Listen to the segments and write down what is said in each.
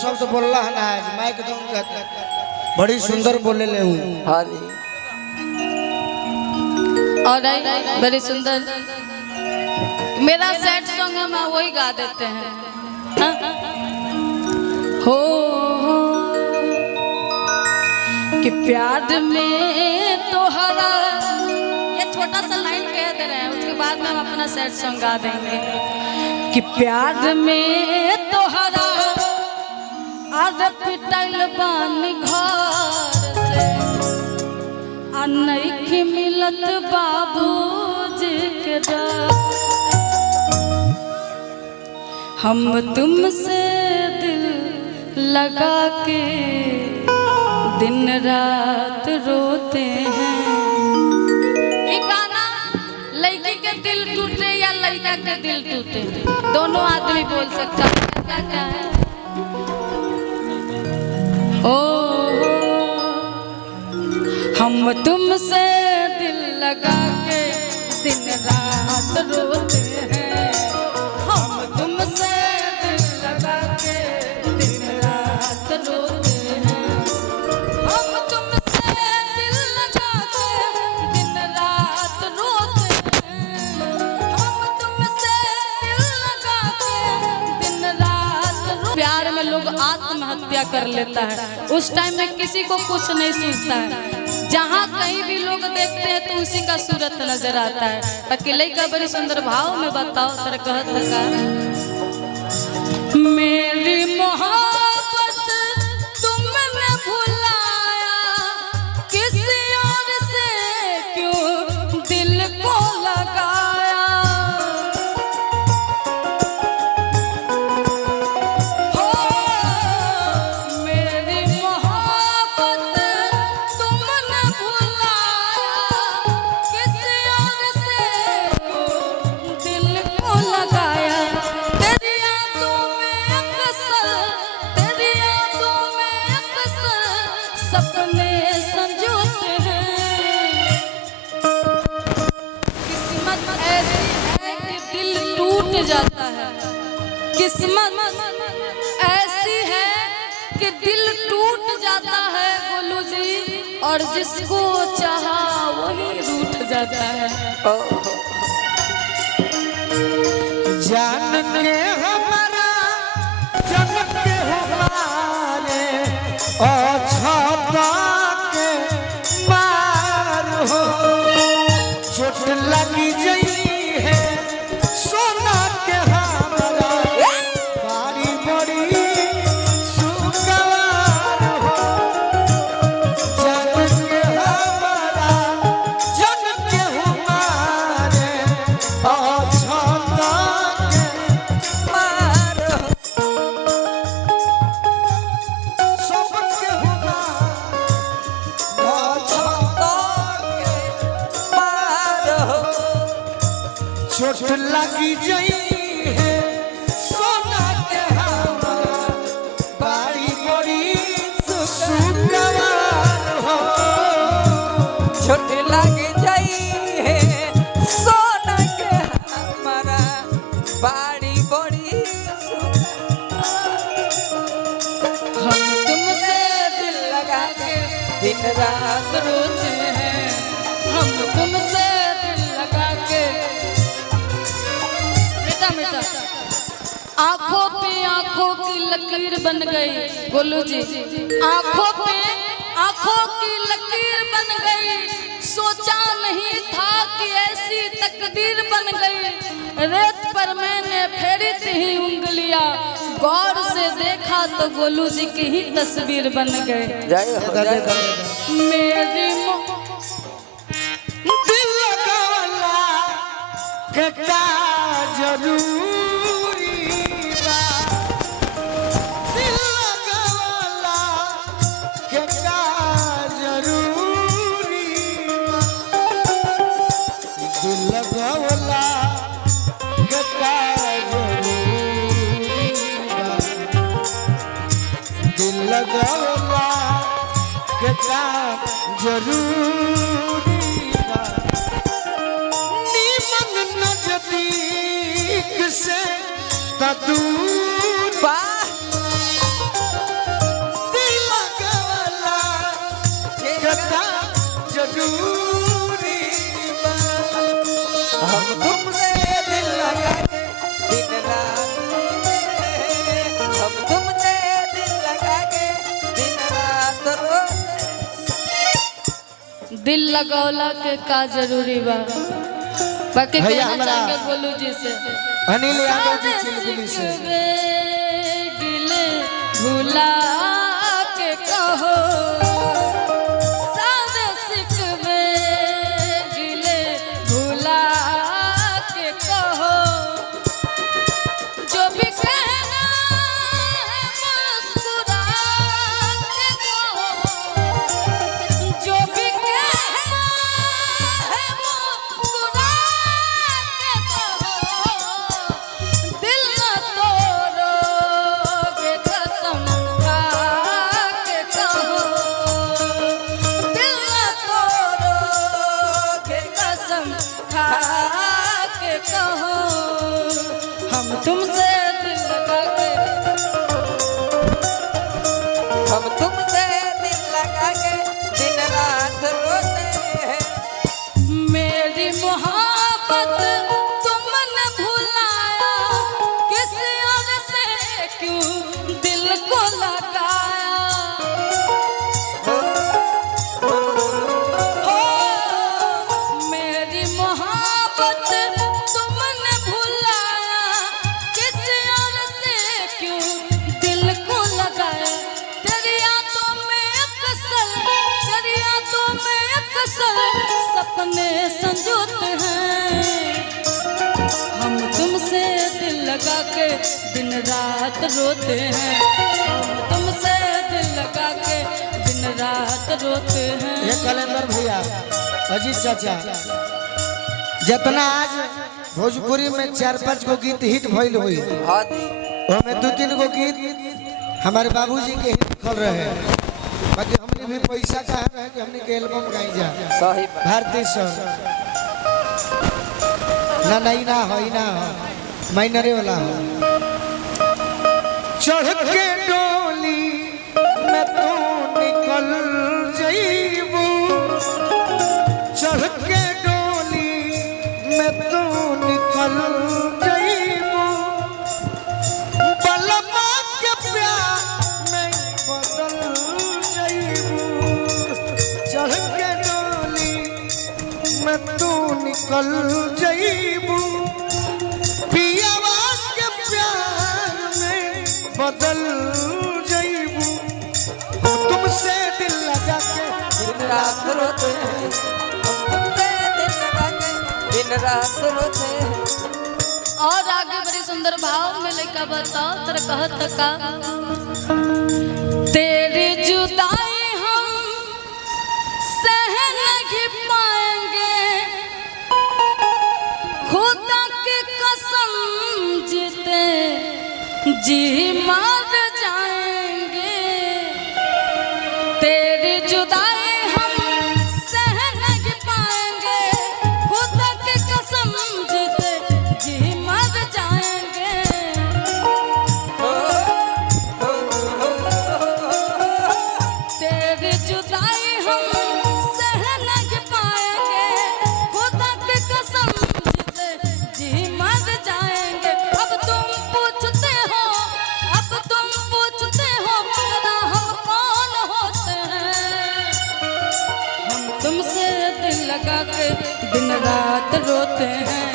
शब्द बोलला है ना आज माइक दूंगा बड़ी सुंदर बोले ले हूं। हाँ जी और बड़ी सुंदर मेरा सैड सॉन्ग है मैं वही गा देते हैं। हाँ? हो कि प्यार में तो हरा ये छोटा सा लाइन कह दे रहे हैं उसके बाद में हम अपना सैड सॉन्ग गा देंगे कि प्यार में तो हरा आज पिटल बानी घर से अनैखी मिलत बाबूजी के डर हम तुमसे दिल लगा के दिन रात रोते हैं। ये गाना लड़की के दिल टूटे या लड़का के दिल टूटे दोनों आदमी बोल सकता है। क्या है ओ हम तुमसे दिल लगा के दिन रात रोते हैं। हम तुमसे दिल लगा के दिन रात रोते हैं। हम तुमसे दिल लगा के दिन रात रोते हैं। हम तुमसे दिल लगा के दिन रात प्यार में लोग आत्महत्या कर लेता है उस टाइम में किसी को कुछ नहीं सूझता है। जहाँ कहीं भी लोग देखते हैं तो उसी का सूरत नजर आता है। अकेले का बड़ी सुंदर भाव में बताओ तेरे कहत लगा मेरी मोहब्बत तुमने भुलाया किसी और से क्यों दिल को लगाया। हो मेरी मोहब्बत तुमने भुलाया किसी और से क्यों दिल को लगाया। तेरी यादों में अक्सर सपने संजोते हैं। किस्मत ऐसी है कि दिल टूट जाता है। किस्मत ऐसी है कि दिल टूट जाता है गोलू जी और जिसको चाहा वही रूठ जाता है। जान के हमारा जन के हमारे अच्छा के पार हो चोट लगी जई है सोना के हमारा बारी बड़ी सुगवार हो। जान के हमारा जन के हमारे अच्छा चोट लगी जई है सोना के हमारा बारी बड़ी सुगवार हो। छोट लग जाई है सोना के हमारा बाड़ी बड़ी हम तुमसे दिल लगा के दिन रात रोते हैं। हम तुमसे दिल लगा के बेटा आंखों पे आंखों की लकीर बन गई गोलू जी आंखों पे आंखों की लकीर बन गई। सोचा नहीं था कि ऐसी तकदीर बन गई। रेत पर मैंने फेरी थी उंगलियां गौर से देखा तो गोलू जी की ही तस्वीर बन गए। मेरी दिल लगावला के का जरूरी बा। दिल लगावला के का जरूरी बा। दिल लगावला के का जरूरी बा। दिल लगावला के का जरूरी बा। नीमन नजदीक से दूर दिल लगौला के का जरूरी बा। बाकी भैया कहना हमरा- चाहेंगे गोलू जी से अनिल यादव जी चिलगुली से दिल भुला के कहो सारे सिकवे दिल भुला के कहो जो भी कहना है मुस्कुरा के कहो जो भी कहना है मुस्कुरा के कहो दिल न तोड़ोगे कसम खा के कहो दिल न तोड़ोगे कसम खा के कहो हम तुमसे दिल लगा के हम तुमसे दिल लगा के दिन रात रोते हैं। मेरी मोहब्बत तुमने भुलाया किसी और से क्यों दिल को लगाया हो मेरी मोहब्बत तुमने भुलाया किसी और से क्यों दिल को लगाया तेरी यादों में अक्सर सपने संजोते हैं हम तुमसे दिल लगा के दिन रात रोते हैं हम तुमसे दिल लगा के दिन रात रोते हैं ये कैलेंडर भैया अजीत चाचा जितना आज भोजपुरी में 4-5 गो गीत हिट भइल हुई हाँ जी, ओमे 2-3 गो गीत हमारे बाबूजी के हिट खोल रहे हैं बाकी हमने भी पैसा कहाँ रहे कि हमने के एल्बम गाई जा सही बात। भारती सर ना नहीं ना हो ही ना हो माइनरे वाला हो चढ़ के डोली में तू निकल जाइबू चढ़ के डोली में तू निकल जाइबू बलमा के प्यार में बदल जाइबू चढ़ के डोली में तू निकल जाइबू पियावा के प्यार में बदल जाइबू तुमसे दिल लगा के दिन रात रोते हैं। हम तुमसे दिल लगा के दिन रात रोते हैं। और आगे बड़ी सुंदर भाव में लेकर बताओ तेरे कहत का तेरी जुदाई हम सह नहीं पाएंगे खुदा की कसम जीते जी मर जाएंगे तेरी जुदाई हम सह नहीं पाएंगे खुदा की कसम जीते जी मर जाएंगे तेरी जुदाई हम सह नहीं पाएंगे खुदा की कसम जीते जी मर जाएंगे अब तुम पूछते हो भला हम कौन होते हैं हम तुमसे दिल लगा के दिन रात रोते हैं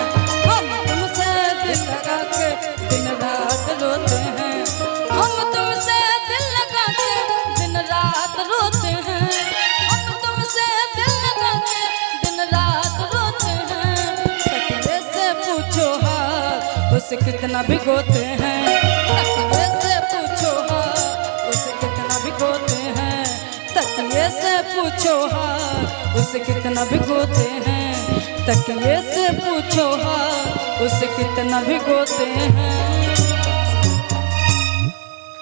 हम तुमसे दिल लगा के दिन रात रोते हैं हम तुमसे दिल लगा के दिन रात रोते हैं हम तुमसे दिल लगा के दिन रात रोते हैं तकिए से पूछो हाल उसे कितना भिगोते हैं तकिए से पूछो हाल उसे कितना भिगोते हैं तकिए से पूछो हाल उसे कितना भिगोते हैं तकिए से पूछो हाल उसे कितना भिगोते हैं